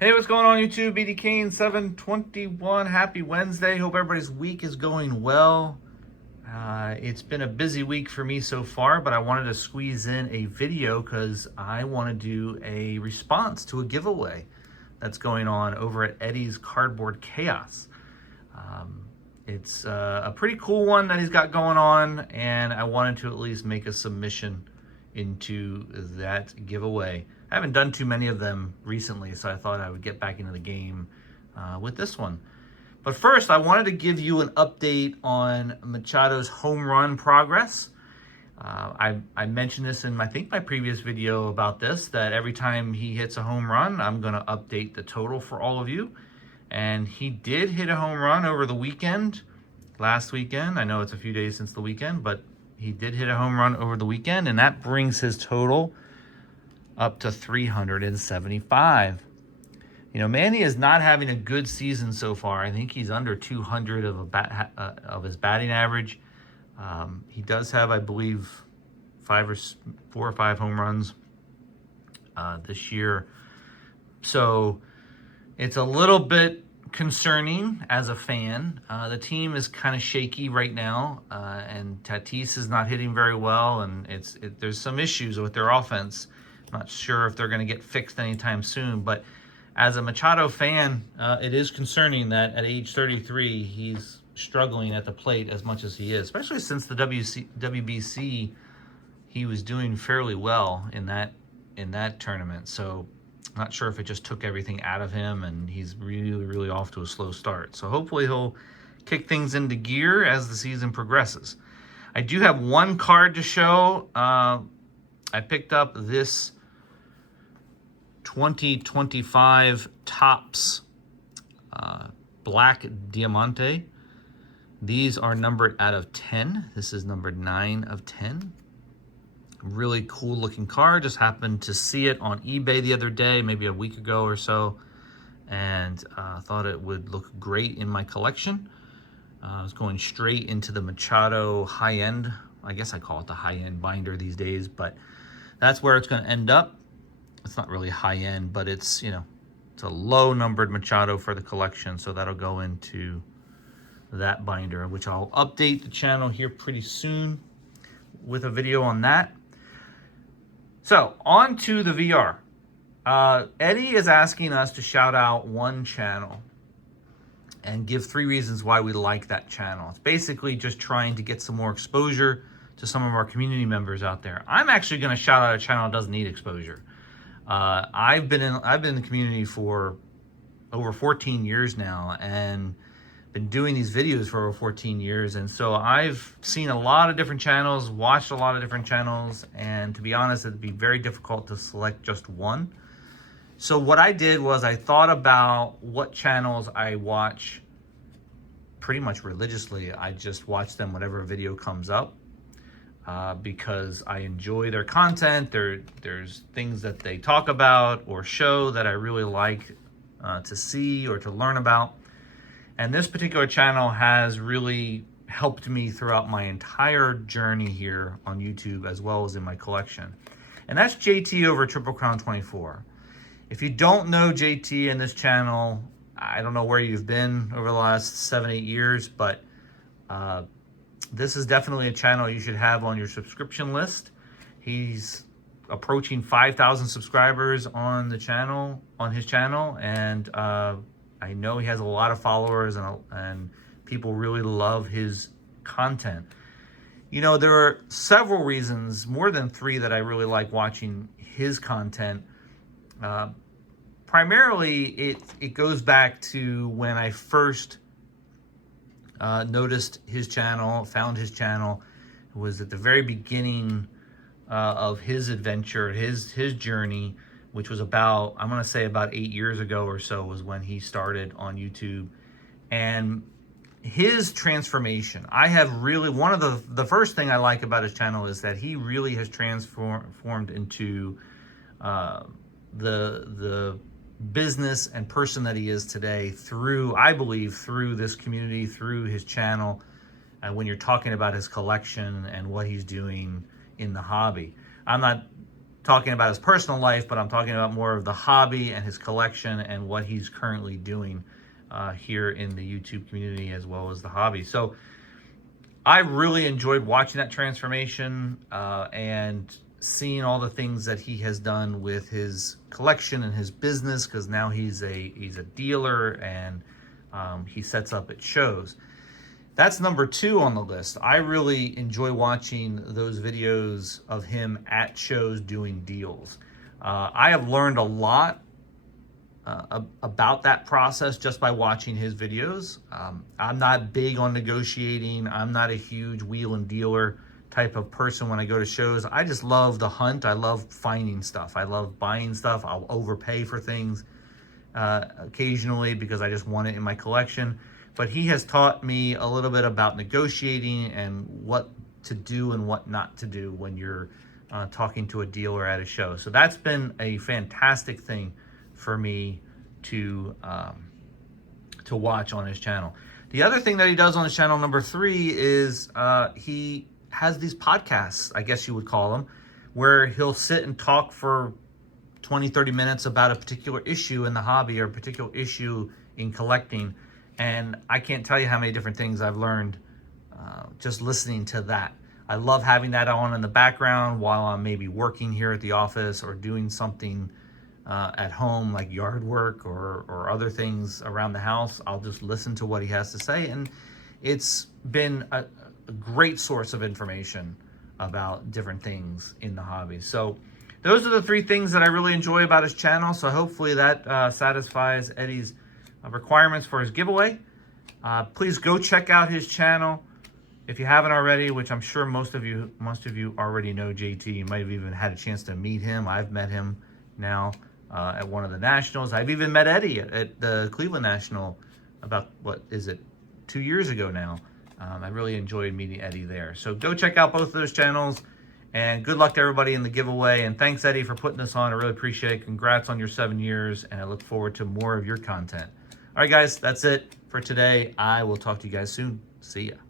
Hey, what's going on YouTube? BD Kane 721. Happy Wednesday. Hope everybody's week is going well. It's been a busy week for me so far, but I wanted to squeeze in a video because I want to do a response to a giveaway that's going on over at Eddie's Cardboard Chaos. It's a pretty cool one that he's got going on, and I wanted to at least make a submission into that giveaway. I haven't done too many of them recently, so I thought I would get back into the game with this one. But first, I wanted to give you an update on Machado's home run progress. I mentioned this in, I think, my previous video about this, that every time he hits a home run, I'm going to update the total for all of you. And he did hit a home run over the weekend, last weekend. I know it's a few days since the weekend, but he did hit a home run over the weekend, and that brings his total up to 375. You know, Manny is not having a good season so far. I think he's under 200 of his batting average. He does have, I believe, 4 or 5 home runs this year. So it's a little bit concerning as a fan. The team is kind of shaky right now, and Tatis is not hitting very well, and there's some issues with their offense. I'm not sure if they're going to get fixed anytime soon, but as a Machado fan, it is concerning that at age 33, he's struggling at the plate as much as he is, especially since the WBC, he was doing fairly well in that tournament. So not sure if it just took everything out of him, and he's really off to a slow start. So hopefully he'll kick things into gear as the season progresses. I do have one card to show. I picked up this 2025 Topps Black Diamante. These are numbered out of 10. This is numbered 9 of 10. Really cool looking card. Just happened to see it on eBay the other day, maybe a week ago or so, and thought it would look great in my collection. I was going straight into the Machado high-end. I guess I call it the high-end binder these days, but that's where it's going to end up. It's not really high-end, but it's, you know, it's a low-numbered Machado for the collection, so that'll go into that binder, which I'll update the channel here pretty soon with a video on that. So, on to the VR. Eddie is asking us to shout out one channel and give 3 reasons why we like that channel. It's basically just trying to get some more exposure to some of our community members out there. I'm actually going to shout out a channel that doesn't need exposure. I've been in the community for over 14 years now, and been doing these videos for over 14 years, and so I've seen a lot of different channels, watched a lot of different channels, and to be honest, it'd be very difficult to select just one. So what I did was I thought about what channels I watch pretty much religiously. I just watch them whenever a video comes up because I enjoy their content. There's things that they talk about or show that I really like to see or to learn about. And this particular channel has really helped me throughout my entire journey here on YouTube, as well as in my collection. And that's JT over Triple Crown 24. If you don't know JT and this channel, I don't know where you've been over the last 7-8 years, but this is definitely a channel you should have on your subscription list. He's approaching 5,000 subscribers on the channel, on his channel, and I know he has a lot of followers, and people really love his content. You know, there are several reasons, more than 3, that I really like watching his content. Primarily, it goes back to when I first noticed his channel, found his channel. It was at the very beginning of his adventure, his journey, which was about, I'm going to say about 8 years ago or so was when he started on YouTube. And his transformation, I have really, one of the first thing I like about his channel is that he really has transformed into the business and person that he is today through, I believe, through this community, through his channel, and when you're talking about his collection and what he's doing in the hobby. I'm not talking about his personal life, but I'm talking about more of the hobby and his collection and what he's currently doing here in the YouTube community as well as the hobby. So I really enjoyed watching that transformation and seeing all the things that he has done with his collection and his business, because now he's a dealer and he sets up at shows. That's number 2 on the list. I really enjoy watching those videos of him at shows doing deals. I have learned a lot about that process just by watching his videos. I'm not big on negotiating. I'm not a huge wheel and dealer type of person when I go to shows. I just love the hunt. I love finding stuff. I love buying stuff. I'll overpay for things occasionally because I just want it in my collection. But he has taught me a little bit about negotiating and what to do and what not to do when you're talking to a dealer at a show. So that's been a fantastic thing for me to watch on his channel. The other thing that he does on his channel, number 3, is he has these podcasts, I guess you would call them, where he'll sit and talk for 20, 30 minutes about a particular issue in the hobby or a particular issue in collecting. And I can't tell you how many different things I've learned just listening to that. I love having that on in the background while I'm maybe working here at the office or doing something at home, like yard work or other things around the house. I'll just listen to what he has to say. And it's been a great source of information about different things in the hobby. So those are the 3 things that I really enjoy about his channel. So hopefully that satisfies Eddie's requirements for his giveaway. Please go check out his channel if you haven't already, which I'm sure most of you already know JT. You might have even had a chance to meet him. I've met him now at one of the nationals. I've even met Eddie at the Cleveland National about, 2 years ago now. I really enjoyed meeting Eddie there. So go check out both of those channels, and good luck to everybody in the giveaway. And thanks, Eddie, for putting this on. I really appreciate it. Congrats on your 7 years, and I look forward to more of your content. All right, guys, that's it for today. I will talk to you guys soon. See ya.